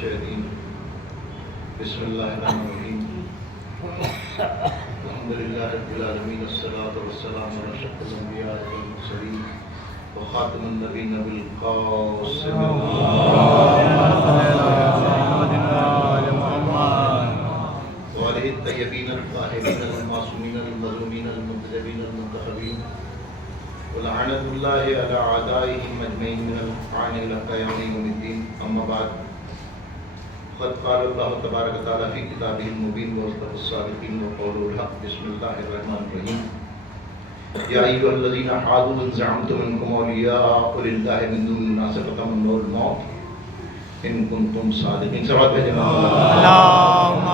الشياطين بسم الله الرحمن الرحيم الحمد لله رب العالمين الصلاة والسلام على أشرف الأنبياء والمرسلين وخاتم النبيين بالقاسم وآله الطيبين الطاهرين المعصومين المظلومين المنتجبين المنتخبين ولعنة الله على أعدائهم أجمعين من الآن إلى قيام يوم الدين أما بعد قد قال الله تبارك وتعالى في كتابه المبين وأصدق الصادقين وقوله الحق بسم الله الرحمن الرحيم يا أيها الذين حادوا إن زعمتم أنكم أولياء لله من دون الناس فتمنوا الموت إن كنتم صادقين. صلوات بھیجیں اللهم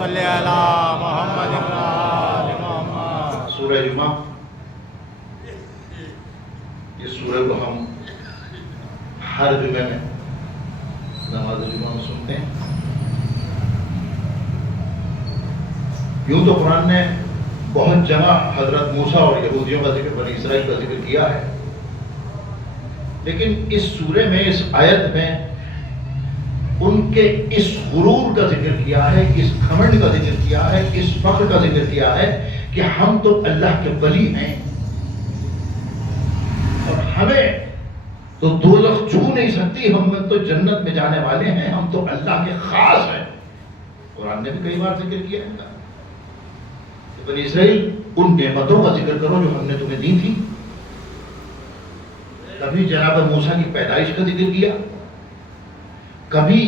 صل على محمد وعلى محمد. سورہ جمعہ، اس سورہ کو ہم ہر جمعے میں نماز جمعہ میں سنتے ہیں. یوں تو قرآن نے بہت جگہ حضرت موسیٰ اور یہودیوں کا ذکر، بنی اسرائیل کا ذکر کیا ہے، لیکن اس سورے میں، اس آیت میں ان کے اس غرور کا ذکر کیا ہے، اس گھمنڈ کا ذکر کیا ہے، اس فخر کا ذکر کیا ہے کہ ہم تو اللہ کے ولی ہیں اور ہمیں تو دوزخ چھو نہیں سکتی، ہم تو جنت میں جانے والے ہیں، ہم تو اللہ کے خاص ہیں. قرآن نے بھی کئی بار ذکر کیا ہے ان کا. بنی اسرائیل ان نعمتوں کا ذکر کرو جو ہم نے تمہیں دی تھی. کبھی جناب موسیٰ کی پیدائش کا ذکر کیا، کبھی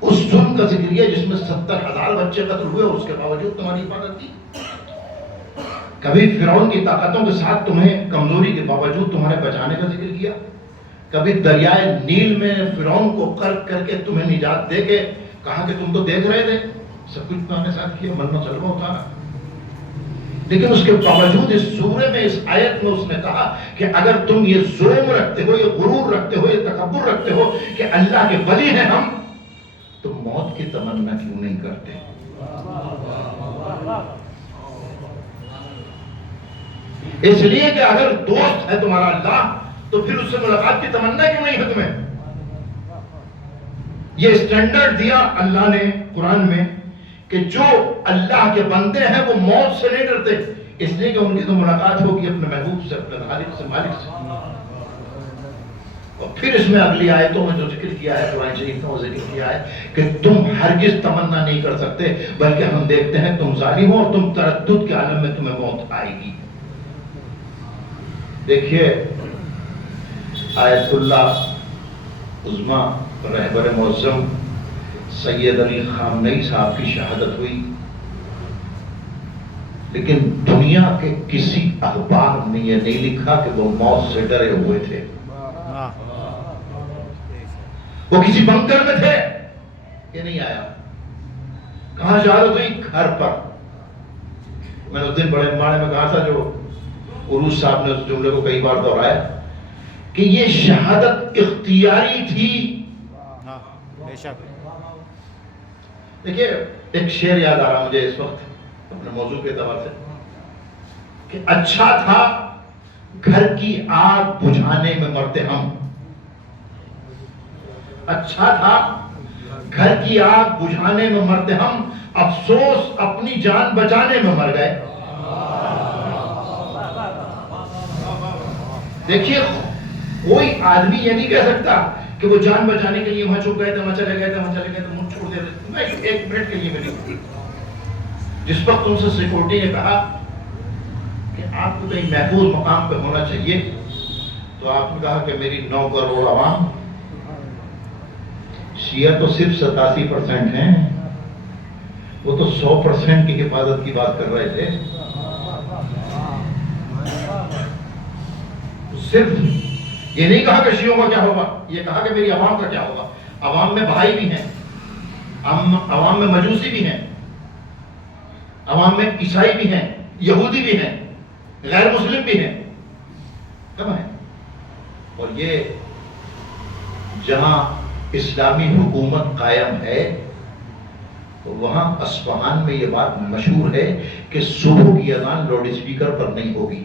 اس ظلم کا ذکر کیا جس میں 70,000 بچے قتل ہوئے اور اس کے باوجود تمہاری حفاظت کی. کبھی فرعون کی طاقتوں کے ساتھ تمہیں کمزوری کے باوجود تمہارے بچانے کا ذکر کیا. کبھی دریائے نیل میں فرعون کو غرق کر کے تمہیں نجات دے کے کہا کہ تم تو دیکھ رہے تھے، سب کچھ تمہارے ساتھ کیا، من و سلوہ اتارا. لیکن اس کے باوجود اس سورے میں، اس آیت میں اس نے کہا کہ اگر تم یہ ظلم رکھتے ہو، یہ غرور رکھتے ہو، یہ تکبر رکھتے ہو کہ اللہ کے ولی ہیں ہم، تو موت کی تمنا کیوں نہیں کرتے؟ اس لیے کہ اگر دوست ہے تمہارا اللہ تو پھر اس سے ملاقات کی تمنا کیوں نہیں ہے تمہیں؟ یہ اسٹینڈرڈ دیا اللہ نے قرآن میں کہ جو اللہ کے بندے ہیں وہ موت سے نہیں ڈرتے، اس لیے کہ ان کی تو ملاقات ہوگی اپنے محبوب سے، اپنے خالق سے، مالک سے. اور پھر اس میں اگلی آیتوں میں جو ذکر کیا ہے، قرآن شریف میں وہ ذکر کیا ہے کہ تم ہرگز تمنا نہیں کر سکتے، بلکہ ہم دیکھتے ہیں تم ظالم ہو اور تم تردد کے عالم میں تمہیں موت آئے گی. دیکھیے آیت اللہ عظمیٰ رہبر معظم سید علی خامنئی صاحب کی شہادت ہوئی، لیکن دنیا کے کسی اخبار نے یہ نہیں لکھا کہ وہ موت سے ڈرے ہوئے تھے. وہ کسی بنکر میں تھے، یہ نہیں آیا. کہاں شہادت ہوئی؟ گھر پر. میں نے اس دن بڑے ماڑے میں کہا تھا، جو عروج صاحب نے اس جملے کو کئی بار دہرایا کہ یہ شہادت اختیاری تھی. بے شک. دیکھیے ایک شعر یاد آ رہا مجھے اس وقت اپنے موضوع کے اعتبار سے کہ اچھا تھا گھر کی آگ بجھانے میں مرتے ہم، اچھا تھا گھر کی آگ بجھانے میں مرتے ہم، افسوس اپنی جان بچانے میں مر گئے. دیکھیے کوئی آدمی یہ نہیں کہہ سکتا کہ وہ جان بچانے کے لیے وہاں چھپ گئے تھے، وہاں چلے گئے تھے، وہاں چلے گئے تھے، منہ چھوڑ دیتے تھے. میں ایک منٹ کے لیے میری جس وقت ان سے سیکورٹی نے کہا کہ آپ کو کہیں محفوظ مقام پہ ہونا چاہیے، تو آپ نے کہا کہ میری 9 کروڑ عوام، شیعہ تو صرف 87% ہیں، وہ تو 100% کی حفاظت کی بات کر رہے تھے. صرف یہ نہیں کہا کہ شیعوں کا کیا ہوگا، یہ کہا کہ میری عوام کا کیا ہوگا. عوام میں بھائی بھی ہیں، عوام میں مجوسی بھی ہیں، عوام میں عیسائی بھی ہیں، یہودی بھی ہیں، غیر مسلم بھی ہیں، کم ہیں. اور یہ جہاں اسلامی حکومت قائم ہے تو وہاں اصفہان میں یہ بات مشہور ہے کہ صبح کی اذان لاؤڈ اسپیکر پر نہیں ہوگی.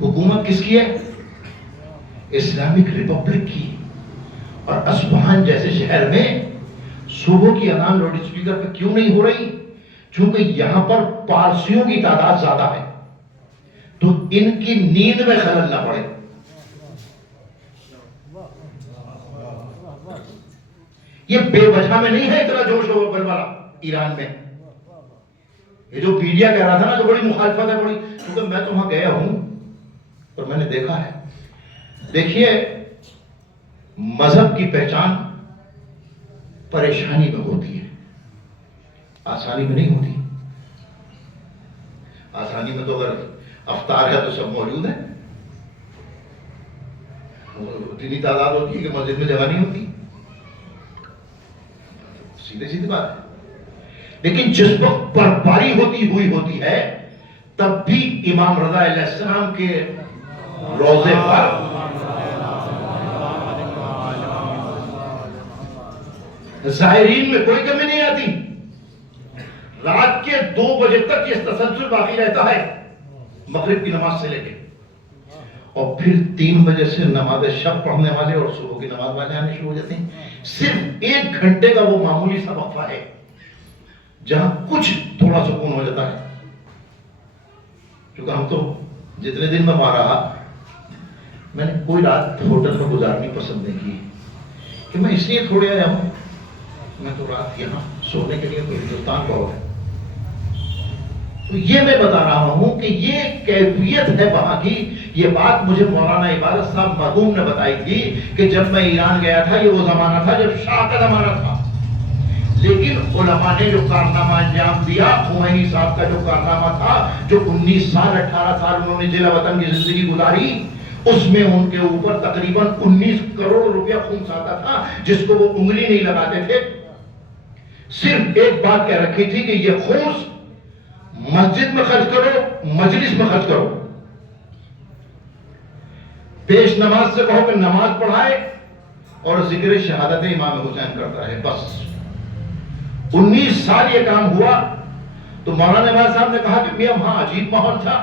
حکومت کس کی ہے؟ اسلامک ریپبلک کی. اور اصفہان جیسے شہر میں صبح کی اذان لاؤڈ اسپیکر پہ کیوں نہیں ہو رہی؟ چونکہ یہاں پر پارسیوں کی تعداد زیادہ ہے تو ان کی نیند میں خلل نہ پڑے. یہ بے وجہ میں نہیں ہے اتنا جوش و بلبلہ ایران میں. یہ جو میڈیا کہہ رہا تھا نا جو بڑی مخالفت ہے بڑی، کیونکہ میں تو وہاں گیا ہوں اور میں نے دیکھا ہے. دیکھیے مذہب کی پہچان پریشانی میں ہوتی ہے، آسانی میں نہیں ہوتی. آسانی میں تو اگر افطار ہے تو سب موجود ہیں، اتنی تعداد ہوتی ہے کہ مسجد میں جگہ نہیں ہوتی، سیدھے سیدھی بات ہے. لیکن جس وقت برفباری ہوتی ہے تب بھی امام رضا علیہ السلام کے روضے پر زائرین میں کوئی کمی نہیں آتی. رات کے 2 بجے تک یہ تسلسل باقی رہتا ہے، مغرب کی نماز سے لے کے، اور پھر 3 بجے سے نماز شب پڑھنے والے اور صبح کی نماز والے آنے شروع ہو جاتے ہیں. صرف 1 گھنٹے کا وہ معمولی سا وقفہ ہے جہاں کچھ تھوڑا سکون ہو جاتا ہے. کیونکہ ہم تو جتنے دن میں وہاں رہا میں نے کوئی رات ہوٹل میں گزارنی پسند نہیں کی کہ میں اس لیے تھوڑے آیا ہوں، میں تو رات یہاں سونے کے لیے کوئی ہندوستان بہت ہے. تو یہ میں بتا رہا ہوں کہ یہ کیفیت ہے وہاں کی. یہ بات مجھے مولانا عبادت صاحب مرحوم نے بتائی تھی کہ جب میں ایران گیا تھا یہ وہ زمانہ تھا جب شاہ کا زمانہ تھا، لیکن علماء نے جو کارنامہ انجام دیا، خمینی صاحب کا جو کارنامہ تھا، جو 19 سال 18 سال انہوں نے جلا وطن کی زندگی گزاری، اس میں ان کے اوپر تقریباً 19 کروڑ روپیہ خمس آتا تھا جس کو وہ انگلی نہیں لگاتے تھے. صرف ایک بات کہہ رکھی تھی کہ یہ خمس مسجد میں خرچ کرو، مجلس میں خرچ کرو. پیش نماز سے کہو کہ نماز پڑھائے اور ذکر شہادت امام حسین کرتا رہے. بس 19 سال یہ کام ہوا. تو مولانا عبادت صاحب نے کہا کہ میاں وہاں عجیب ماحول تھا.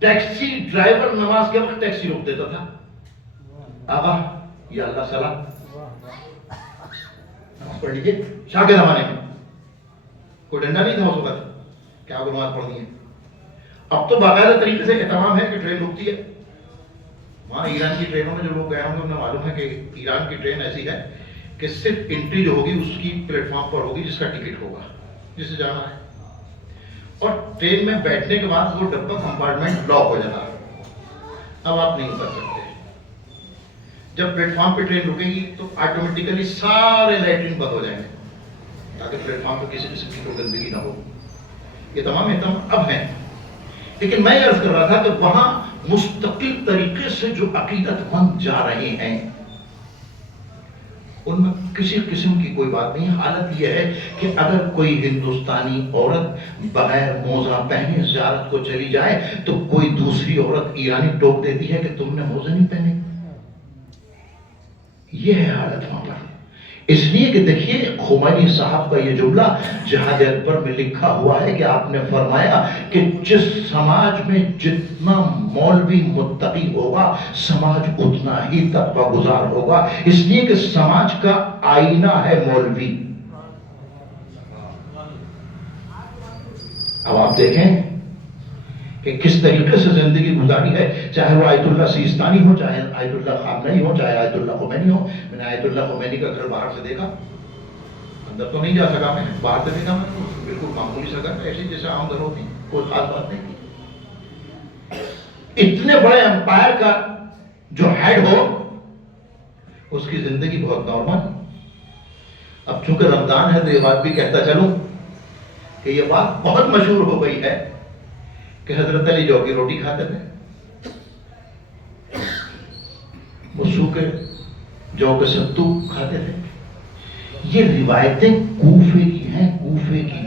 ٹیکسی ڈرائیور نماز کے وقت ٹیکسی روک دیتا تھا. آقا یا اللہ سلام، نماز پڑھ لیجیے. شاہ کے زمانے میں کوئی ڈنڈا نہیں تھا اس وقت کہ آپ کو نماز پڑھنی ہے. اب تو باقاعدہ طریقے سے اہتمام ہے کہ ٹرین رکتی ہے. وہاں ایران کی ٹرینوں میں جو لوگ گئے ہوں گے انہیں معلوم ہے کہ ایران کی ٹرین ایسی ہے کہ صرف انٹری جو ہوگی اس کی پلیٹ فارم پر ہوگی جس کا ٹکٹ ہوگا، جسے جانا ہے. اور ٹرین میں بیٹھنے کے بعد وہ ڈبہ کمپارٹمنٹ لاک ہو جاتا ہے، اب آپ نہیں اتر سکتے. جب پلیٹ فارم پہ ٹرین رکے گی تو آٹومیٹیکلی سارے لائٹنگ بند ہو جائیں گے تاکہ پلیٹ فارم پہ کسی قسم کی کوئی گندگی نہ ہو. یہ تمام اہتمام اب ہیں. لیکن میں یہ عرض کر رہا تھا کہ وہاں مستقل طریقے سے جو عقیدت مند جا رہے ہیں ان میں کسی قسم کی کوئی بات نہیں. حالت یہ ہے کہ اگر کوئی ہندوستانی عورت بغیر موزہ پہنے زیارت کو چلی جائے تو کوئی دوسری عورت ایرانی ٹوک دیتی ہے کہ تم نے موزے نہیں پہنے. یہ ہے حالت وہاں پر. اس لیے کہ دیکھیے خمینی صاحب کا یہ جملہ جہاد اکبر میں لکھا ہوا ہے کہ آپ نے فرمایا کہ جس سماج میں جتنا مولوی متقی ہوگا سماج اتنا ہی تقوی گزار ہوگا. اس لیے کہ سماج کا آئینہ ہے مولوی. اب آپ دیکھیں کہ کس طریقے سے زندگی گزاری ہے، چاہے وہ آیت اللہ سیستانی ہو، چاہے آیت اللہ خامنئی ہو، چاہے آیت اللہ خمینی ہو. میں نے آیت اللہ خمینی کا گھر باہر سے دیکھا، اندر تو نہیں جا سکا، میں باہر سے دیکھا. میں بالکل معمولی سا گھر، ایسی جیسے عام گھر ہوتی، کوئی خاص بات نہیں تھی. اتنے بڑے امپائر کا جو ہیڈ ہو اس کی زندگی بہت نارمل. اب چونکہ رمضان ہے تو یہ بات بھی کہتا چلوں کہ یہ بات بہت مشہور ہو گئی ہے کہ حضرت علی جو کی روٹی کھاتے تھے، وہ سوکھے جو کے ستو کھاتے تھے. یہ روایتیں کوفے کی ہیں، کوفے کی.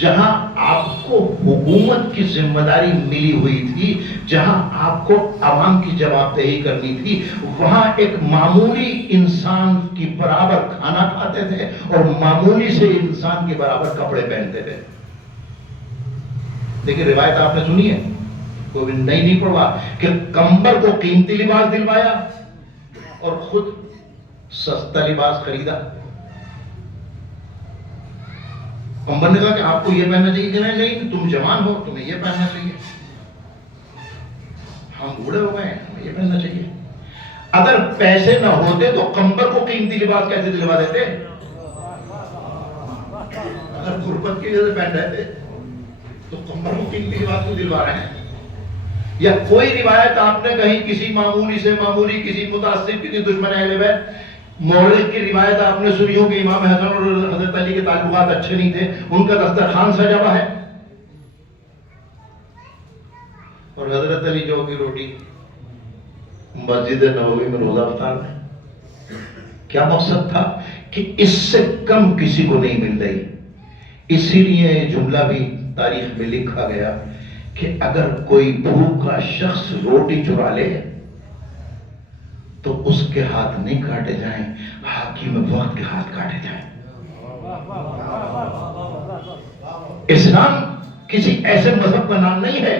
جہاں آپ کو حکومت کی ذمہ داری ملی ہوئی تھی، جہاں آپ کو عوام کی جواب دہی کرنی تھی، وہاں ایک معمولی انسان کی برابر کھانا کھاتے تھے اور معمولی سے انسان کے برابر کپڑے پہنتے تھے. لیکن روایت آپ نے سنی ہے گوبند نہیں پڑھوا کہ کمبر کو قیمتی لباس دلوایا اور خود سستا لباس خریدا. کمبر نے کہا کہ آپ کو یہ پہننا چاہیے, کہ نہیں تم جوان ہو تمہیں یہ پہننا چاہیے, ہم بوڑھے ہو گئے ہمیں یہ پہننا چاہیے. اگر پیسے نہ ہوتے تو کمبر کو قیمتی لباس کیسے دلوا دیتے؟ اگر غربت کی وجہ سے پہن رہے تھے تو کمبر کو قیمتی لباس کو دلوا رہے ہیں. یا کوئی روایت آپ نے کہیں کسی معمولی سے معمولی, کسی متعصب, کسی دشمن اہل بیت مورخ کی روایت آپ نے سنی ہو کہ امام حسن اور حضرت علی کے تعلقات اچھے نہیں تھے, ان کا دسترخوان سجا ہوا ہے اور حضرت علی جو کی روٹی مسجد نبوی میں روزہ افطار میں. کیا مقصد تھا؟ کہ اس سے کم کسی کو نہیں مل رہی. اسی لیے یہ جملہ بھی تاریخ میں لکھا گیا کہ اگر کوئی بھوکا شخص روٹی چرا لے تو اس کے ہاتھ نہیں کاٹے جائیں, حاکم وقت کے ہاتھ کاٹے جائیں. اسلام کسی ایسے مذہب کا نام نہیں ہے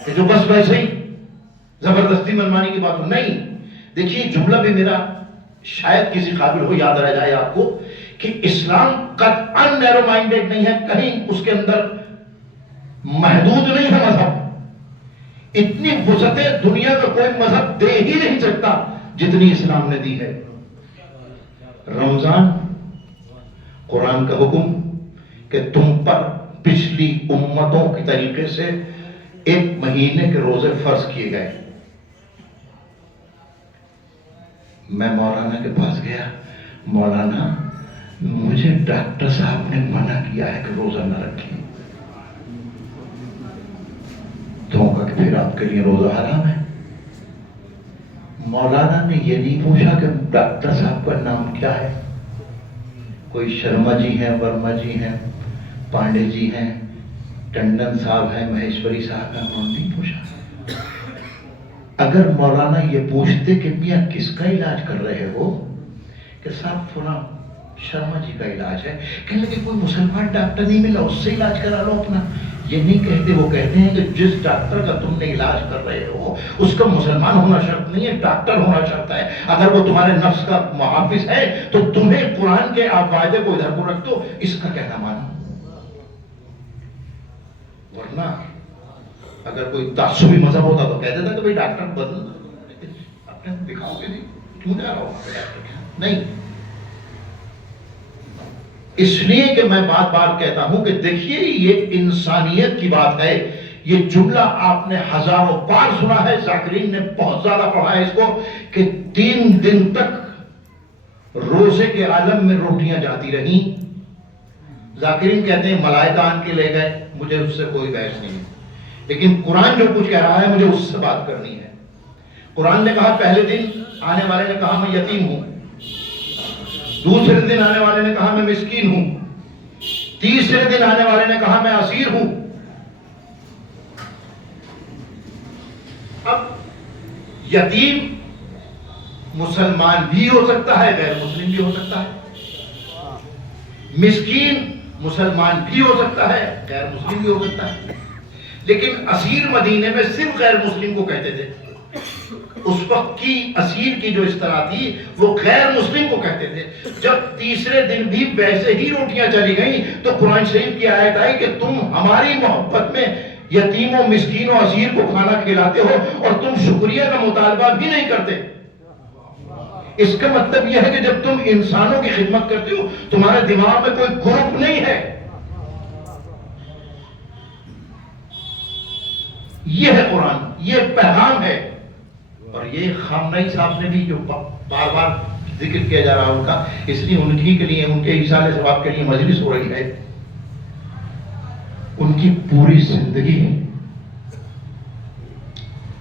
کہ جو بس ویسے ہی زبردستی منمانی کی بات ہو. نہیں, دیکھیے جملہ بھی میرا شاید کسی قابل ہو یاد رہ جائے آپ کو کہ اسلام قطعاً نیرو مائنڈیڈ نہیں ہے, کہیں اس کے اندر محدود نہیں ہے مذہب. اتنی وسعتیں دنیا کا کوئی مذہب دے ہی نہیں سکتا جتنی اسلام نے دی ہے. رمضان قرآن کا حکم کہ تم پر پچھلی امتوں کی طریقے سے 1 مہینے کے روزے فرض کیے گئے. میں مولانا کے پاس گیا, مولانا مجھے ڈاکٹر صاحب نے منع کیا ہے کہ روزہ نہ رکھیں. تو کہا کہ پھر آپ کے لیے روزہ حرام ہے. مولانا نے یہ نہیں پوچھا کہ ڈاکٹر صاحب کا نام کیا ہے, کوئی شرما جی ہیں, ورما جی ہیں, پانڈے جی ہیں, ٹنڈن صاحب ہیں, مہیشوری صاحب ہیں, انہوں نے نہیں پوچھا. اگر مولانا یہ پوچھتے کہ میاں کس کا علاج کر رہے ہو, کہ صاحب فلاں شرما جی کا علاج ہے, کہنے لگے کوئی مسلمان ڈاکٹر نہیں ملا اس سے علاج کرا لو اپنا. یہ نہیں کہتے, وہ کہتے ہیں کہ جس ڈاکٹر کا تم نے علاج کر رہے ہو اس کا مسلمان ہونا شرط نہیں ہے, ڈاکٹر ہونا شرط ہے. اگر وہ تمہارے نفس کا محافظ ہے تو تمہیں قرآن کے آپ وعدے کو ادھر کو رکھ دو, اس کا کہنا مانو. ورنہ اگر کوئی تعصبی مذہب ہوتا تو کہہ دیتا کہ بھئی ڈاکٹر بدل اپنے دکھاؤ گے نہیں, کیوں جا رہا ہوں نہیں. اس لیے کہ میں بار بار کہتا ہوں کہ دیکھیے یہ انسانیت کی بات ہے. یہ جملہ آپ نے ہزاروں بار سنا ہے, ذاکرین نے بہت زیادہ پڑھا ہے اس کو, کہ 3 دن تک روزے کے عالم میں روٹیاں جاتی رہیں. ذاکرین کہتے ہیں ملائکہ آن کے لے گئے, مجھے اس سے کوئی بحث نہیں, لیکن قرآن جو کچھ کہہ رہا ہے مجھے اس سے بات کرنی ہے. قرآن نے کہا پہلے دن آنے والے نے کہا میں یتیم ہوں, دوسرے دن آنے والے نے کہا میں مسکین ہوں, تیسرے دن آنے والے نے کہا میں اسیر ہوں. اب یتیم مسلمان بھی ہو سکتا ہے, غیر مسلم بھی ہو سکتا ہے. مسکین مسلمان بھی ہو سکتا ہے, غیر مسلم بھی ہو سکتا ہے. لیکن اسیر مدینے میں صرف غیر مسلم کو کہتے تھے. اس وقت کی اسیر کی جو اصطلاح تھی وہ غیر مسلم کو کہتے تھے. جب تیسرے دن بھی ویسے ہی روٹیاں چلی گئیں تو قرآن شریف کی آیت آئی کہ تم ہماری محبت میں یتیموں, مسکینوں, اسیر کو کھانا کھلاتے ہو اور تم شکریہ کا مطالبہ بھی نہیں کرتے. اس کا مطلب یہ ہے کہ جب تم انسانوں کی خدمت کرتے ہو تمہارے دماغ میں کوئی گروپ نہیں ہے. یہ ہے قرآن, یہ پیغام ہے. اور یہ خامنئی صاحب نے بھی جو بار بار ذکر کیا جا رہا ہے ان کا, اس لیے ان کے لیے, ان کے ایصال ثواب کے لیے مجلس ہو رہی ہے. ان کی پوری زندگی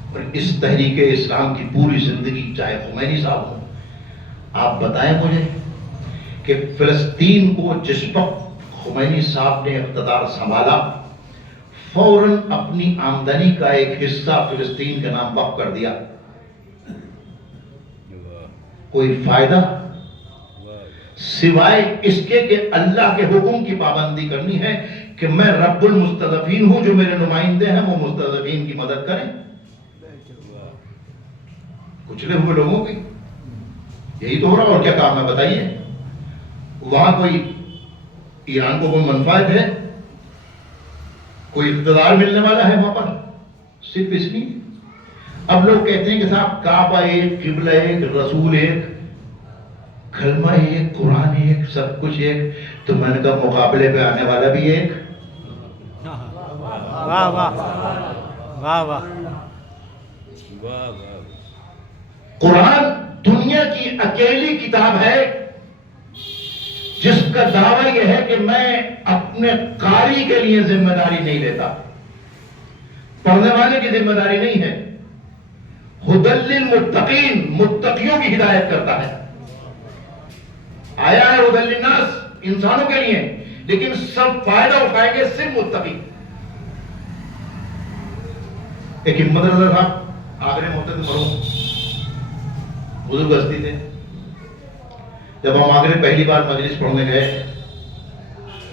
اور اس تحریک اسلام کی پوری زندگی, چاہے خمینی صاحب ہوں, آپ بتائیں مجھے کہ فلسطین کو جس وقت خمینی صاحب نے اقتدار سنبھالا فوراً اپنی آمدنی کا ایک حصہ فلسطین کے نام وقف کر دیا. کوئی فائدہ سوائے اس کے کہ اللہ کے حکم کی پابندی کرنی ہے, کہ میں رب المستضعفین ہوں، جو میرے نمائندے ہیں وہ مستضعفین کی مدد کریں، کچلے ہوئے لوگوں کی. یہی تو ہو رہا، اور کیا کام ہے بتائیے؟ وہاں کوئی ایران کو کوئی منفعت ہے، کوئی اقتدار ملنے والا ہے وہاں پر؟ صرف اس لیے. اب لوگ کہتے ہیں کہ صاحب کعبہ ایک، قبلہ ایک، رسول ایک، کلمہ ایک، قرآن ایک، سب کچھ ایک. تو میں نے کہا مقابلے پہ آنے والا بھی ایک. واہ واہ واہ واہ. قرآن دنیا کی اکیلی کتاب ہے جس کا دعویٰ یہ ہے کہ میں اپنے قاری کے لیے ذمہ داری نہیں لیتا، پڑھنے والے کی ذمہ داری نہیں ہے. ہدی للمتقین، متقیوں کی ہدایت کرتا ہے. آیا ہے ہدی للناس، انسانوں کے لیے، لیکن سب فائدہ اٹھائیں گے صرف متقی. ایک ہمت رضا صاحب آگرے میں ہوتے تھے، مرحوم بزرگ ہستی تھے. جب ہم آگرے پہلی بار مجلس پڑھنے گئے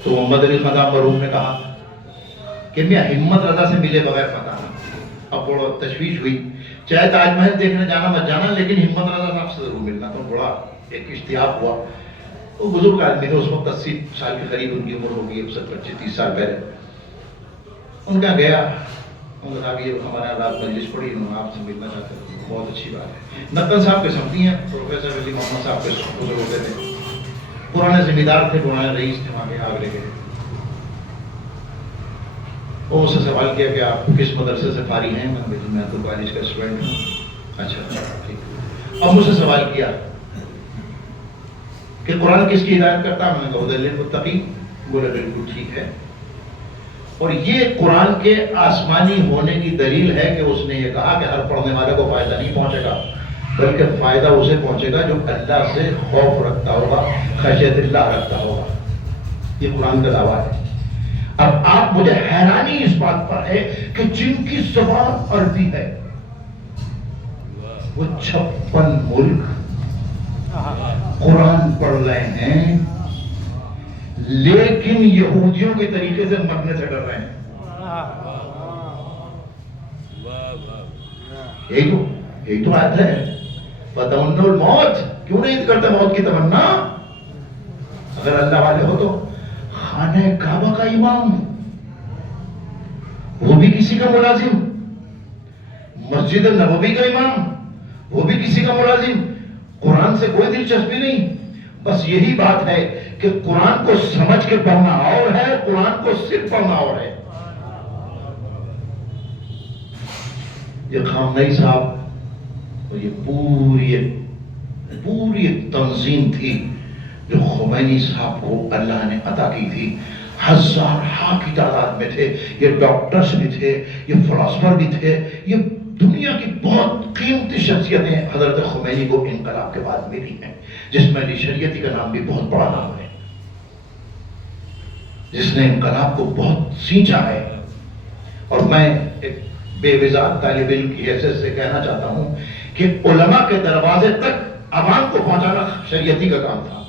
تو محمد علی خان صاحب مرحوم نے کہا کہ میں ہمت رضا سے ملے بغیر پتا نہ. اب بڑا تشویش ہوئی، چاہے تاج محل دیکھنے جانا مت جانا، لیکن ہمت رضا صاحب سے ضرور ملنا. تو بڑا ایک اشتیاق ہوا. وہ بزرگ آدمی تھے، اس وقت 80 سال کے قریب ان کی عمر ہوگی، 25-30 سال پہلے. ان کا گیا، انہوں نے کہا کہ ہمارے رات مجلس پڑھی، انہوں نے آپ سے ملنا چاہتے ہیں. بہت اچھی بات ہے. نقل صاحب کے سمتی ہیں، پروفیسر ولی محمد صاحب کے بزرگ ہوتے تھے، پرانے ذمہ دار تھے، پرانے رئیس تھے وہاں کے آگرے کے. وہ مجھ سے سوال کیا کہ آپ کس مدرسے سے فارغ ہیں؟ میں تو کالج کا اسٹوڈنٹ ہوں. اچھا ٹھیک. اب مجھ سے سوال کیا کہ قرآن کس کی ہدایت کرتا ہے؟ میں نے کہا ہدی للمتقین. بولے بالکل ٹھیک ہے. اور یہ قرآن کے آسمانی ہونے کی دلیل ہے کہ اس نے یہ کہا کہ ہر پڑھنے والے کو فائدہ نہیں پہنچے گا، بلکہ فائدہ اسے پہنچے گا جو اللہ سے خوف رکھتا ہوگا، خشیت اللہ رکھتا ہوگا. یہ قرآن کا دعویٰ ہے. اب آپ مجھے حیرانی اس بات پر ہے کہ جن کی زبان عربی ہے وہ 56 ملک قرآن پڑھ رہے ہیں، لیکن یہودیوں کے طریقے سے مرنے سے ڈر رہے ہیں. یہی تو آیت ہے. فتمنوا الموت، کیوں نہیں کرتے موت کی تمنا؟ اگر اللہ والے ہو تو خانہ کعبہ کا امام، وہ بھی کسی کا ملازم، مسجد نبوی کا امام، وہ بھی کسی کا ملازم. قرآن سے کوئی دلچسپی نہیں. بس یہی بات ہے کہ قرآن کو سمجھ کے پڑھنا اور ہے، قرآن کو صرف پڑھنا اور ہے. یہ خامنئی صاحب اور یہ پوری تنظیم تھی جو خمینی صاحب کو اللہ نے عطا کی تھی. ہزاروں کی تعداد میں تھے. یہ ڈاکٹرز بھی تھے، یہ فلاسفر بھی تھے، یہ دنیا کی بہت قیمتی شخصیتیں حضرت خمینی کو انقلاب کے بعد ملی ہیں، جس میں علی شریعتی کا نام بھی بہت بڑا نام ہے، جس نے انقلاب کو بہت سینچا ہے. اور میں ایک بے وزار طالب علم کی حیثیت سے کہنا چاہتا ہوں کہ علماء کے دروازے تک عوام کو پہنچانا شریعتی کا کام تھا.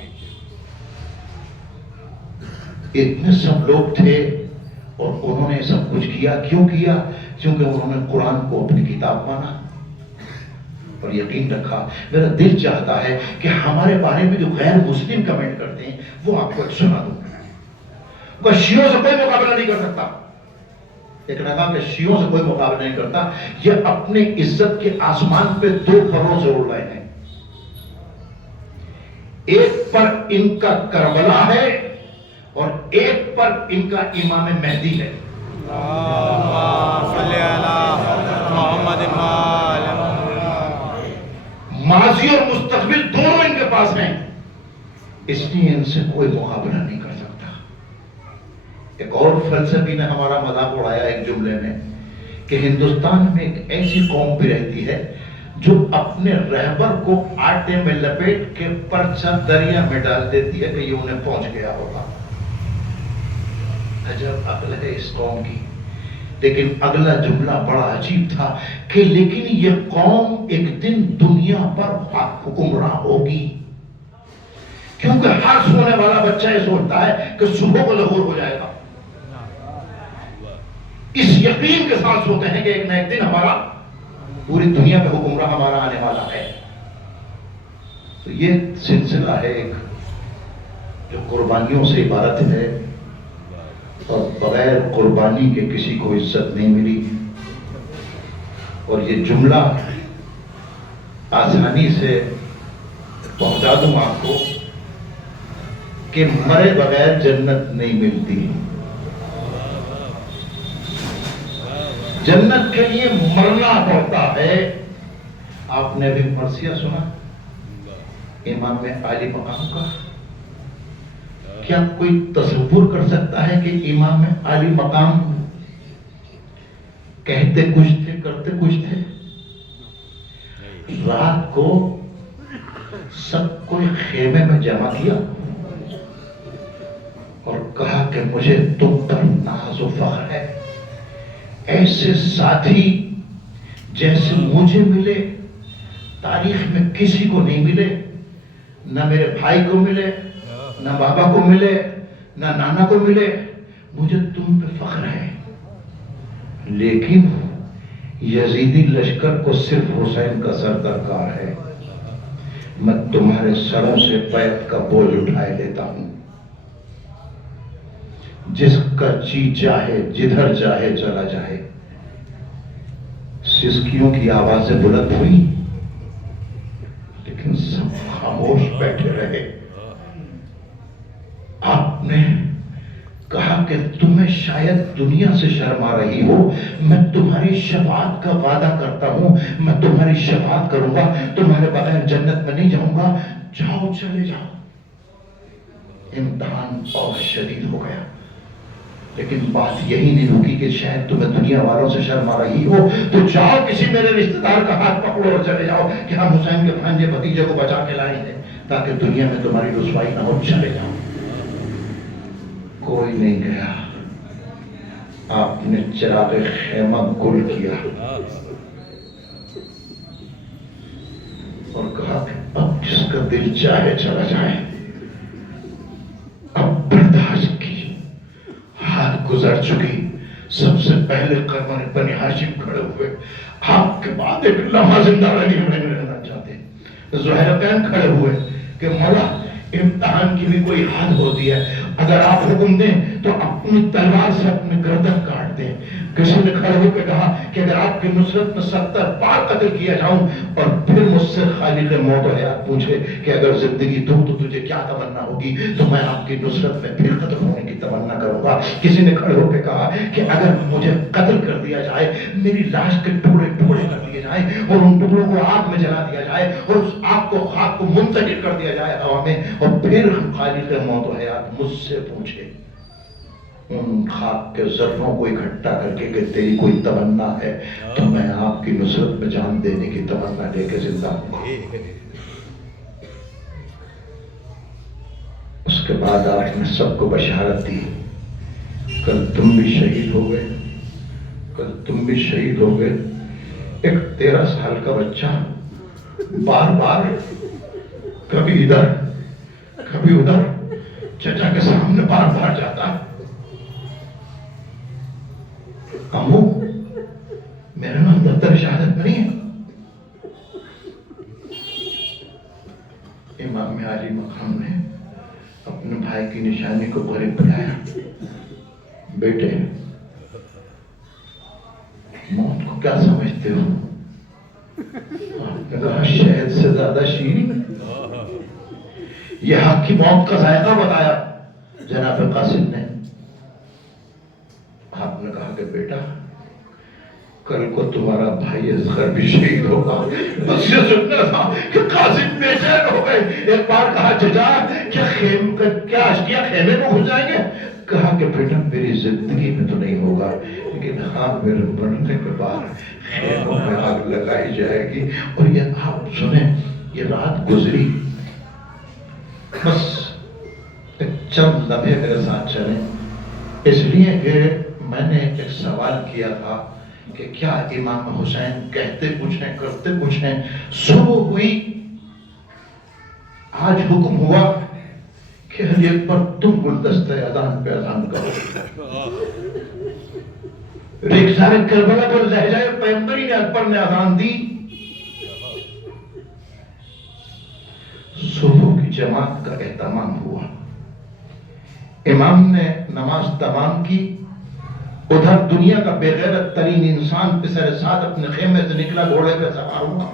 اتنے سب لوگ تھے اور انہوں نے سب کچھ کیا. کیوں کیا؟ کیونکہ انہوں نے قرآن کو اپنی کتاب مانا اور یقین رکھا. میرا دل چاہتا ہے کہ ہمارے بارے میں جو غیر مسلم کمنٹ کرتے ہیں وہ آپ کو سنا دوں. وہ شیعوں سے کوئی مقابلہ نہیں کر سکتا. ایک نے کہا کہ شیعوں سے کوئی مقابلہ نہیں کرتا. یہ اپنے عزت کے آسمان پہ 2 پروں سے اڑ رہے ہیں. ایک پر ان کا کربلا ہے اور ایک پر ان کا امام مہدی ہے. ماضی اور مستقبل دونوں ان کے پاس ہیں، اس لیے ان سے کوئی مقابلہ نہیں کر سکتا. ایک اور فلسفی نے ہمارا مذاق اڑایا ایک جملے میں کہ ہندوستان میں ایک ایسی قوم بھی رہتی ہے جو اپنے رہبر کو آٹے میں لپیٹ کے پرچہ دریا میں ڈال دیتی ہے کہ یہ انہیں پہنچ گیا ہوگا. عجب عقل ہے اس قوم کی. لیکن اگلا جملہ بڑا عجیب تھا کہ لیکن یہ قوم ایک دن دنیا پر حکمراں ہوگی، کیونکہ ہر سونے والا بچہ یہ سوچتا ہے کہ صبح کو ظہور ہو جائے گا. یقین کے ساتھ سوتے ہیں کہ ایک نہ ایک دن ہمارا پوری دنیا میں حکمراں ہمارا آنے والا ہے. تو یہ سلسلہ ہے ایک جو قربانیوں سے عبارت ہے، اور بغیر قربانی کے کسی کو عزت نہیں ملی. اور یہ جملہ آسانی سے پہنچا دوں آپ کو کہ مرے بغیر جنت نہیں ملتی. جنت کے لیے مرنا پڑتا ہے. آپ نے ابھی مرثیہ سنا امام عالی مقام کا؟ کیا کوئی تصور کر سکتا ہے کہ امام عالی مقام کہتے کچھ تھے کرتے کچھ تھے؟ رات کو سب کو خیمے میں جمع کیا اور کہا کہ مجھے تم پر ناز و فخر ہے. ایسے ساتھی جیسے مجھے ملے تاریخ میں کسی کو نہیں ملے. نہ میرے بھائی کو ملے، نہ بابا کو ملے، نہ نانا کو ملے. مجھے تم پہ فخر ہے. لیکن یزیدی لشکر کو صرف حسین کا سر درکار ہے. میں تمہارے سروں سے بیعت کا بوجھ اٹھائے لیتا ہوں. جس کا جی چاہے جدھر چاہے چلا جائے. سسکیوں کی آوازیں بلند ہوئی لیکن سب خاموش بیٹھے رہے. آپ نے کہا کہ تمہیں شاید دنیا سے شرم آ رہی ہو، میں تمہاری شفاعت کا وعدہ کرتا ہوں. میں تمہاری شفاعت کروں گا، تمہارے بغیر جنت میں نہیں جاؤں گا. جاؤ چلے جاؤ. امتحان بہت شدید ہو گیا لیکن بات یہی نہیں رکی کہ شاید تمہیں دنیا والوں سے شرم آ رہی ہو تو جاؤ کسی میرے رشتہ دار کا ہاتھ پکڑو اور چلے جاؤ کہ ہم حسین کے بھانجے بھتیجے کو بچا کے لائے ہیں تاکہ دنیا میں تمہاری رسوائی نہ ہو. چلے جاؤ. کوئی نہیں گیا. آپ نے چراغ خیمہ گل کیا اور کہا کہ اب جس کا دل چاہے چلا جائے. اب برداشت کی حد گزر چکی. سب سے پہلے قربان بنی ہاشم کھڑے ہوئے. آپ کے بعد ایک لمحہ زندہ رہنا چاہتے. زہیرین کھڑے ہوئے کہ مولا امتحان کی بھی کوئی حد ہوتی ہے. اگر آپ حکم دیں تو اپنی تلوار سے اپنے گردن کاٹ دیں. کسی نے کھڑے ہو کے کہا کہ اگر آپ کی نصرت میں 70 بار قتل کیا جاؤں اور پھر مجھ سے خالق موت و حیات پوچھے کہ اگر زندگی دوں تو تجھے کیا تمنا ہوگی تو میں آپ کی نصرت میں پھر قتل ہونے کی تمنا کروں گا. کسی نے کھڑے ہو کے کہا کہ اگر مجھے قتل کر دیا جائے، میری لاش کے ٹکڑے ٹکڑے کر دیے جائیں اور ان ٹکڑوں کو آگ میں جلا دیا جائے اور اس آگ کو خاک کو منتقل کر دیا جائے ہوا میں، اور پھر خالق موت و حیات مجھ سے پوچھے ان خاک کے ذروں کو اکٹھا کر کے کہ تیری کوئی تمنا ہے تو میں آپ کی نصرت میں جان دینے کی تمنا لے کے زندہ ہوں. اس کے بعد آپ نے سب کو بشارت دی، کل تم بھی شہید ہو گئے، کل تم بھی شہید ہو گئے. ایک 13 سال کا بچہ بار بار کبھی ادھر کبھی ادھر چچا کے سامنے بار بار جاتا. امو میرا نام دفتر شہادت نہیں ہے. امام عالی مقام نے اپنے بھائی کی نشانی کو قریب بلایا. بیٹے موت کو کیا سمجھتے ہو؟ آپ نے کہا شہد سے زیادہ شیریں. یہ حق کی موت کا ذائقہ بتایا جناب قاسم نے. آپ نے کہا کہ بیٹا کل کو تمہارا بھائی اصغر بھی شہید ہوگا. بس یہ سننا تھا کہ قاسم بے چین ہو گئے. ایک بار کہا چچا کیا اشکیا خیمے میں گھس جائیں گے؟ کہا کہ بیٹا میری زندگی میں تو نہیں ہوگا لیکن ہاں میرے مرنے کے بعد خیموں میں آگ لگائی جائے گی. اور یہ آپ سنیں یہ رات گزری. بس چند لمحے میرے ساتھ چلیں اس لیے کہ میں نے ایک سوال کیا تھا کہ کیا امام حسین کہتے کچھ ہیں کرتے کچھ ہیں. صبح ہوئی، آج حکم ہوا کہ علی اکبر تم گلدستہ اذان پہ اذان کرو. ریگزار کربلا پر لہجہ پیغمبری نے اکبر نے اذان دی، صبح کی جماعت کا اہتمام ہوا، امام نے نماز تمام کی، ادھر دنیا کا بے غیرت ترین انسان پسر سعد اپنے خیمے سے نکلا، گھوڑے پہ سوار ہوا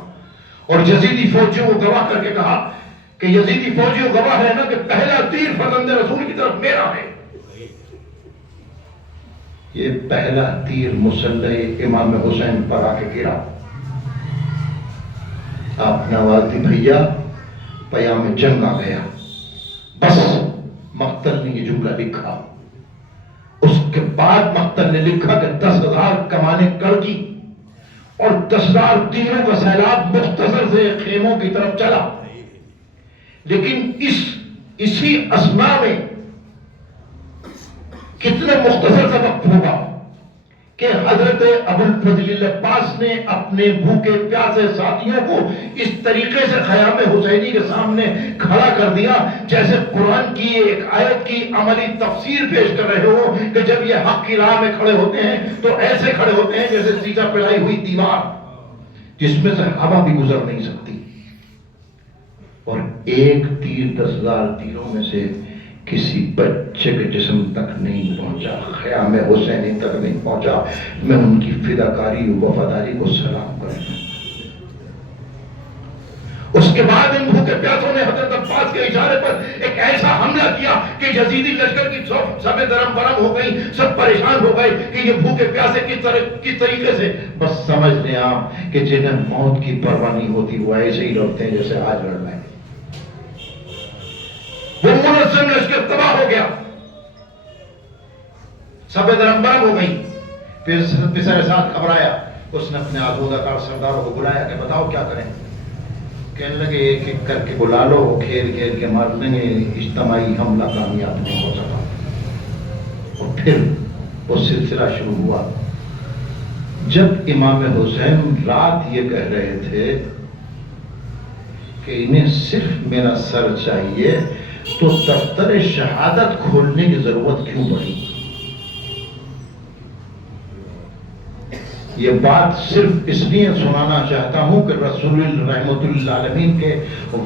اور یزیدی فوجیوں کو گواہ کر کے کہا کہ یزیدی فوجیوں گواہ ہے نا کہ پہلا تیر فرزند رسول کی طرف میرا ہے۔ یہ پہلا تیر مسلح امام حسین پر آ کے گرا۔ آپ نوازی بھیا پیام جنگ آ گیا، بس مقتل نے یہ جملہ لکھا۔ اس کے بعد مقتل نے لکھا کہ 10,000 کمانیں کڑکی اور 10,000 تیروں کا سیلاب مختصر سے خیموں کی طرف چلا، لیکن اسی اسنا میں کتنے مختصر سا وقت ہوگا کہ حضرت ابو الفضل عباس نے اپنے بھوکے پیاسے ساتھیوں کو اس طریقے سے خیام حسینی کے سامنے کھڑا کر دیا جیسے قرآن کی ایک آیت کی عملی تفسیر پیش کر رہے ہو کہ جب یہ حق کی راہ میں کھڑے ہوتے ہیں تو ایسے کھڑے ہوتے ہیں جیسے سیدھا پھیلائی ہوئی دیوار جس میں سے ہوا بھی گزر نہیں سکتی، اور ایک تیر 10,000 تیروں میں سے کسی بچے کے جسم تک نہیں پہنچا، خیام حسینی تک نہیں پہنچا۔ میں ان کی فداکاری و وفاداری کو سلام کروں۔ اس کے بعد ان بھوکے پیاسوں نے حضرت عباس کے اشارے پر ایک ایسا حملہ کیا کہ یزیدی لشکر کی سب درم برم ہو گئی، سب پریشان ہو گئے کہ یہ بھوکے پیاسے کس طریقے سے، بس سمجھ لیں آپ کہ جنہیں موت کی پرواہ نہیں ہوتی وہ ایسے ہی لڑتے ہیں جیسے آج لڑ رہے ہیں۔ وہ منظم لشکر تباہ ہو گیا، سب درم برم ہو گئی۔ پھر پسر سعد گھبرایا، اس نے اپنے آزودہ کار سرداروں کو بلایا کہ بتاؤ کیا کریں۔ کہنے لگے ایک ایک کر کے بلا لو، کھیل کھیل کے مار دیں گے، اجتماعی حملہ کامیاب نہیں ہو سکا۔ اور پھر وہ سلسلہ شروع ہوا۔ جب امام حسین رات یہ کہہ رہے تھے کہ انہیں صرف میرا سر چاہیے تو دفتر شہادت کھولنے کی ضرورت کیوں پڑی؟ یہ بات صرف اس لیے سنانا چاہتا ہوں کہ رسول رحمت اللہ عالمین کے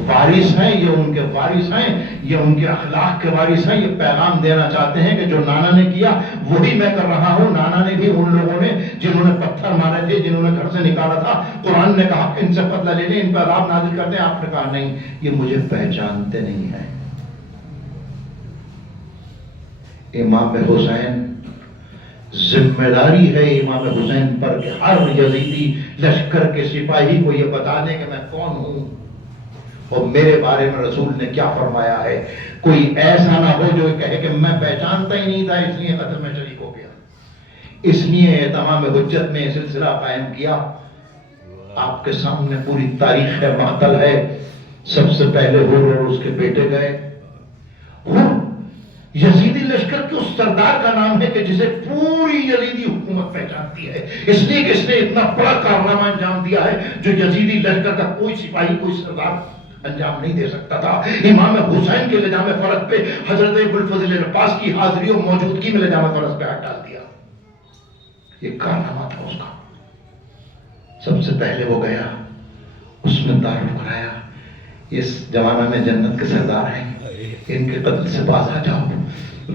وارث ہیں، یہ ان کے وارث ہیں، یہ ان کے اخلاق کے وارث ہیں، یہ پیغام دینا چاہتے ہیں کہ جو نانا نے کیا وہی میں کر رہا ہوں۔ نانا نے بھی ان لوگوں نے جنہوں نے پتھر مارے تھے، جنہوں نے گھر سے نکالا تھا، قرآن نے کہا کہ ان سے بدلہ لے لیں، ان پر عذاب نازل کرتے ہیں، آپ نے کہا نہیں، یہ مجھے پہچانتے نہیں ہیں۔ امام حسین، ذمہ داری ہے امام حسین پر کہ ہر یزیدی لشکر کے سپاہی کو یہ بتا دیں کہ میں کون ہوں اور میرے بارے میں رسول نے کیا فرمایا ہے۔ کوئی ایسا نہ ہو جو کہے کہ میں پہچانتا ہی نہیں تھا اس لیے قتل میں شریک ہو گیا۔ اس لیے تمام حجت میں سلسلہ قائم کیا۔ آپ کے سامنے پوری تاریخ مقتل ہے۔ سب سے پہلے حر اور اس کے بیٹے گئے۔ حر یزیدی لشکر کے اس سردار کا نام ہے کہ جسے پوری یزیدی حکومت پہچانتی ہے، اس لیے کہ اس نے اتنا بڑا کارنامہ انجام دیا ہے جو یزیدی لشکر کا کوئی سپاہی، کوئی سردار انجام نہیں دے سکتا تھا۔ امام حسین کے لجام فرض پہ حضرت ابو الفضل عباس کی حاضری اور موجودگی میں لجام فرض پہ ہاتھ ڈال دیا۔ یہ کارنامہ تھا اس کا۔ سب سے پہلے وہ گیا، اس نے تعارف کرایا، اس زمانہ میں جنت کے سردار ہیں، ان کے قتل سے باز آ جاؤ،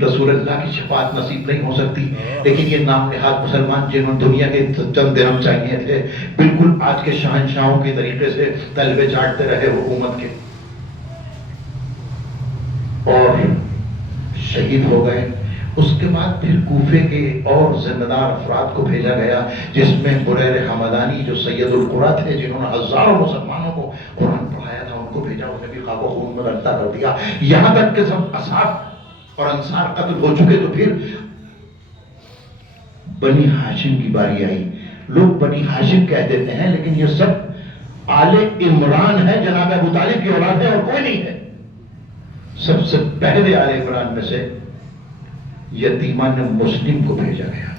رسول اللہ کی شفاعت نصیب نہیں ہو سکتی۔ لیکن یہ نام نہاد مسلمان جنہوں دنیا کے چند درہم چاہیے تھے، بالکل آج کے شہنشاہوں کے طریقے سے تلوے چاٹتے رہے حکومت کے، اور شہید ہو گئے۔ اس کے بعد پھر کوفے کے اور ذمہ دار افراد کو بھیجا گیا، جس میں بریر حمدانی جو سید القرا تھے، جنہوں نے ہزاروں مسلمانوں کو قرآن پڑھایا تھا، ان کو بھیجا، انہیں بھی خاک و خون میں رفتہ کر دیا۔ یہاں تک کہ سب اصحاب اور انصار قتل ہو چکے تو پھر بنی ہاشم کی باری آئی۔ لوگ بنی ہاشم کہہ دیتے ہیں لیکن یہ سب آل عمران ہے، جناب ابو طالب کی اولاد ہے اور کوئی نہیں ہے۔ سب سے پہلے آل عمران میں سے یتیمان مسلم کو بھیجا گیا۔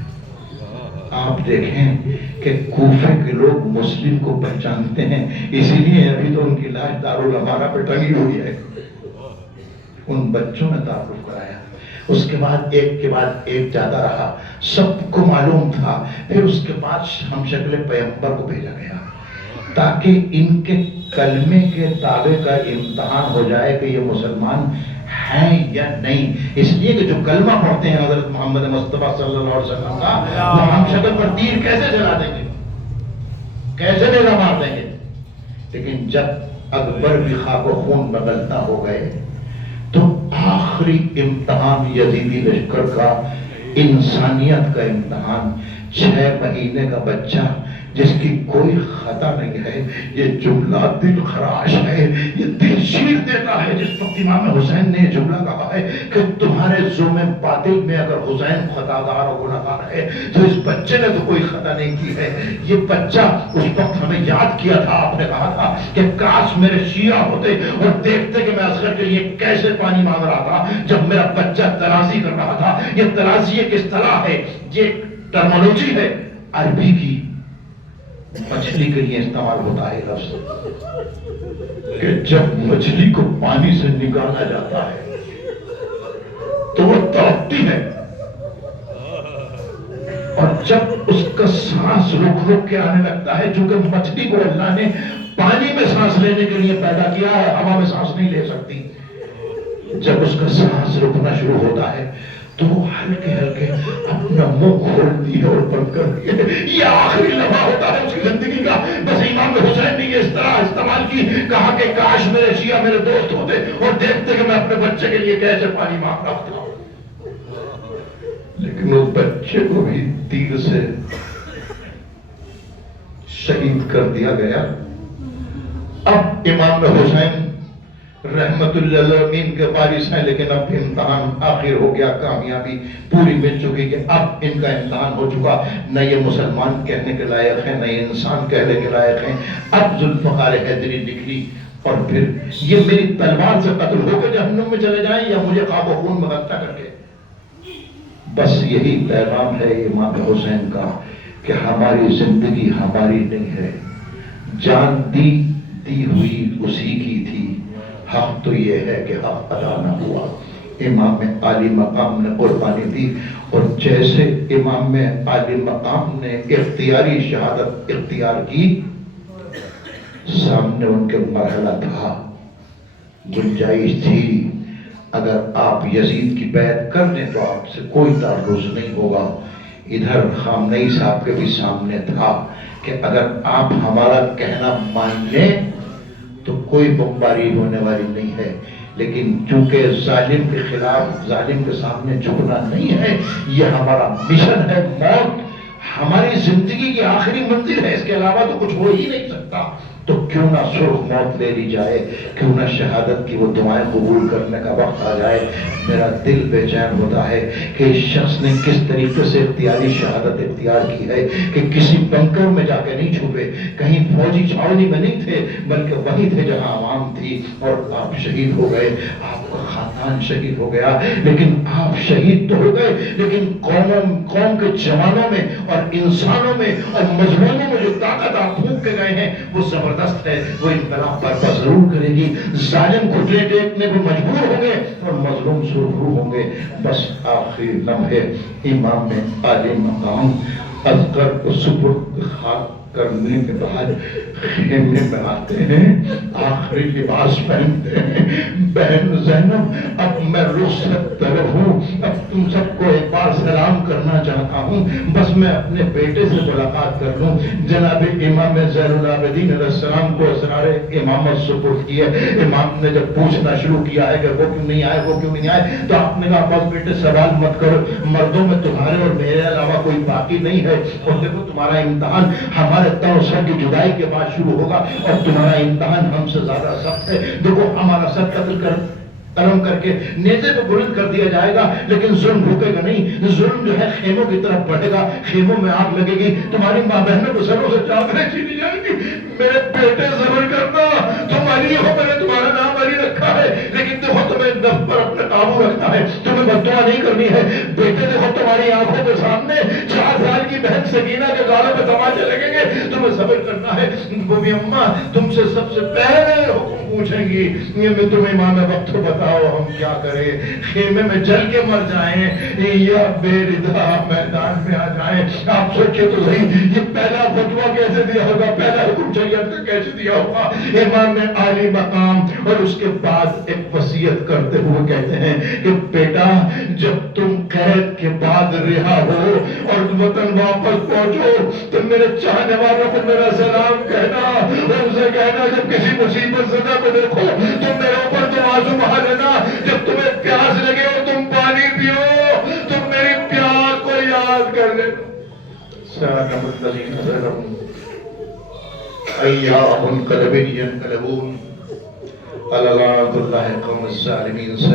آپ دیکھیں کہ کوفے کے لوگ مسلم کو پہچانتے ہیں، اسی لیے ابھی تو ان کی لاش دارالامارہ پہ ٹنگی ہوئی ہے۔ ان بچوں نے تعارف کرایا. اس کے بعد ایک جاتا رہا, سب کو معلوم تھا. پھر اس کے بعد ہم شکل پیغمبر کو بھیجا گیا تاکہ ان کے کلمے کے دعوے کا امتحان ہو جائے کہ یہ مسلمان ہیں یا نہیں. اس لیے کہ جو کلمہ پڑھتے ہیں حضرت محمد مصطفیٰ صلی اللہ علیہ وسلم کا, وہ ہم شکل پر تیر کیسے چلا دیں گے, کیسے نیزہ مار دیں گے. لیکن جب اکبر بھی خاک و خون بدلتا ہو گئے تو آخری امتحان یزیدی لشکر کا, انسانیت کا امتحان. 6 مہینے کا بچہ جس کی کوئی خطا نہیں ہے, یہ جملہ دل خراش ہے, یہ دل شیر دیتا ہے. جس وقت امام حسین نے یہ جملہ کہا ہے کہ تمہارے ظلم باطل میں اگر حسین خطاگار اور گناہگار ہے تو اس بچے نے تو کوئی خطا نہیں کی ہے. یہ بچہ اس وقت ہمیں یاد کیا تھا, آپ نے کہا تھا کہ کاش میرے شیعہ ہوتے اور دیکھتے کہ میں اصغر کے لیے کیسے پانی مانگ رہا تھا جب میرا بچہ ترازی کر رہا تھا. یہ ترازی ایک اصطلاح ہے, یہ ٹرمالوجی ہے عربی کی. مچھلی کے لیے استعمال ہوتا ہے لفظ کہ جب مچھلی کو پانی سے نکالا جاتا ہے تو وہ تڑپتی ہے, اور جب اس کا سانس رک رک کے آنے لگتا ہے, چونکہ مچھلی کو اللہ نے پانی میں سانس لینے کے لیے پیدا کیا ہے, ہوا میں سانس نہیں لے سکتی. جب اس کا سانس رکنا شروع ہوتا ہے تو وہ ہلکے ہلکے اپنا منہ کھولتی ہے اور بند کرتی ہے. یہ آخری لمحہ ہوتا ہے اس کی زندگی کا. بس امام حسین نے یہ اس طرح استعمال کی, کہا کہ کاش میرے شیعہ میرے دوست ہوتے اور دیکھتے کہ میں اپنے بچے کے لیے کیسے پانی مانگ رہا تھا. لیکن اس بچے کو بھی تیر سے شہید کر دیا گیا. اب امام حسین رحمت للعالمین کے وارث ہیں, لیکن اب امتحان آخر ہو گیا, کامیابی پوری مل چکی کہ اب ان کا امتحان ہو چکا. نہ یہ مسلمان کہنے کے لائق ہیں, نہ یہ انسان کہنے کے لائق ہیں. اب ذوالفقار حیدری نکلی, اور پھر یہ میری تلوار سے قتل ہو کے جہنم میں چلے جائیں یا مجھے خاک و خون میں غلطہ کر کے. بس یہی پیغام ہے امام حسین کا کہ ہماری زندگی ہماری نہیں ہے, جان دی ہوئی اسی کی تھی. حق تو یہ ہے کہ حق ادا نہ ہوا. امام عالی مقام نے قربانی دی, اور جیسے امام عالی مقام نے اختیاری شہادت اختیار کی, سامنے ان کے مرحلہ تھا, گنجائش تھی. اگر آپ یزید کی بیعت کر دیں تو آپ سے کوئی تعرض نہیں ہوگا. ادھر خامنئی صاحب کے بھی سامنے تھا کہ اگر آپ ہمارا کہنا مان لیں تو کوئی بمباری ہونے والی نہیں ہے. لیکن چونکہ ظالم کے خلاف, ظالم کے سامنے جھکنا نہیں ہے, یہ ہمارا مشن ہے. موت ہماری زندگی کی آخری منزل ہے, اس کے علاوہ تو کچھ ہو ہی نہیں سکتا. تو کیوں نہ سرخ موت لے لی جائے, کیوں نہ شہادت کی وہ دعائیں قبول کرنے کا وقت آ جائے. میرا دل بے چین ہوتا ہے کہ اس شخص نے کس طریقے سے اختیاری شہادت اختیار کی ہے, کہ کسی بنکر میں جا کے نہیں چھپے, کہیں فوجی چھاؤنی میں نہیں تھے, بلکہ وہیں تھے جہاں عوام تھی. اور آپ شہید ہو گئے, آپ کا خاندان شہید ہو گیا, لیکن آپ شہید تو ہو گئے, لیکن قوم کے جوانوں میں اور انسانوں میں اور مظلوموں میں جو طاقت آپ پھونک کے گئے ہیں وہ زبردست ہے. وہ انقلاب برپا ضرور کرے گی. ظالم گھٹنے ٹیکنے کو مجبور ہوں گے اور مظلوم سرخرو ہوں گے. بس آخری لمحے امام عالی مقام اصغر کو سپرد خاک کرنے کے بعد خیمے میں آتے ہیں, آخری لباس پہنتے ہیں. بہن زینب, اب میں رخصت طلب ہوں, اب تم سب کو ایک بار سلام کرنا چاہتا ہوں, بس میں اپنے بیٹے سے ملاقات کر لوں. جناب امام زین العابدین علیہ السلام کو اسرار امامت سپرد کی ہے. امام نے جب پوچھنا شروع کیا ہے کہ وہ کیوں نہیں آئے, وہ کیوں نہیں آئے, تو آپ نے کہا بس بیٹے سوال مت کرو, مردوں میں تمہارے اور میرے علاوہ کوئی باقی نہیں ہے. اور دیکھو تمہارا امتحان ہمارے تن و سر کی جدائی کے بعد شروع ہوگا, اور تمہارا امتحان ہم سے زیادہ سخت ہے. دیکھو ہمارا سر قلم کر کے نیزے پہ بلند کر دیا جائے گا, لیکن ظلم رکے گا نہیں. ظلم جو ہے خیموں کی طرف بڑھے گا, خیموں میں آگ لگے گی, تمہاری ماں بہنوں کو سروں سے چادریں چھینی جائیں گی. میرے بیٹے صبر کرنا, تم علی ہو, میں نے تمہارا نام علی رکھا رکھا ہے، لیکن دیکھو تمہیں نفس پر اپنا قابو رکھنا ہے، تمہیں بددعا نہیں کرنی ہے۔ بیٹے دیکھو تمہاری آنکھوں کے سامنے 4 سال کی بہن سکینہ کے گالوں پہ تماچے لگیں گے، تمہیں صبر کرنا ہے۔ وہ بھی اماں تم سے سب سے پہلے حکم پوچھیں گی، یہ میں تمہیں امام وقت بتاؤ ہم کیا کریں، خیمے میں جل کے مر جائیں یا بے ردا میدان میں آ جائیں۔ آپ سوچے تو صحیح، یہ پہلا فتویٰ کیسے دیا ہوگا، پہلا حکم شریعت کا کیسے دیا ہوگا۔ امام عالی مقام اور اس کے بعد ایک وصیت کرتے ہوئے کہتے ہیں کہ بیٹا جب تم قید کے بعد رہا ہو اور وطن واپس پہنچو تو میرے چاہنے والوں کو میرا سلام کہنا، اور اسے کہنا جب کسی مصیبت زدہ کو دیکھو تو میرے اوپر تو آنسو بہا دینا، جب تمہیں پیاس لگے اور تم پانی پیو تو میری پیاس کو یاد کر لینا۔ سَأَنَا الَّذِينَ ظَلَمُوا أَيَّامٌ كَلَبٍ يَنْقَلِبُونَ عَلَى اللَّهِ قَوْمَ الظَّالِمِينَ۔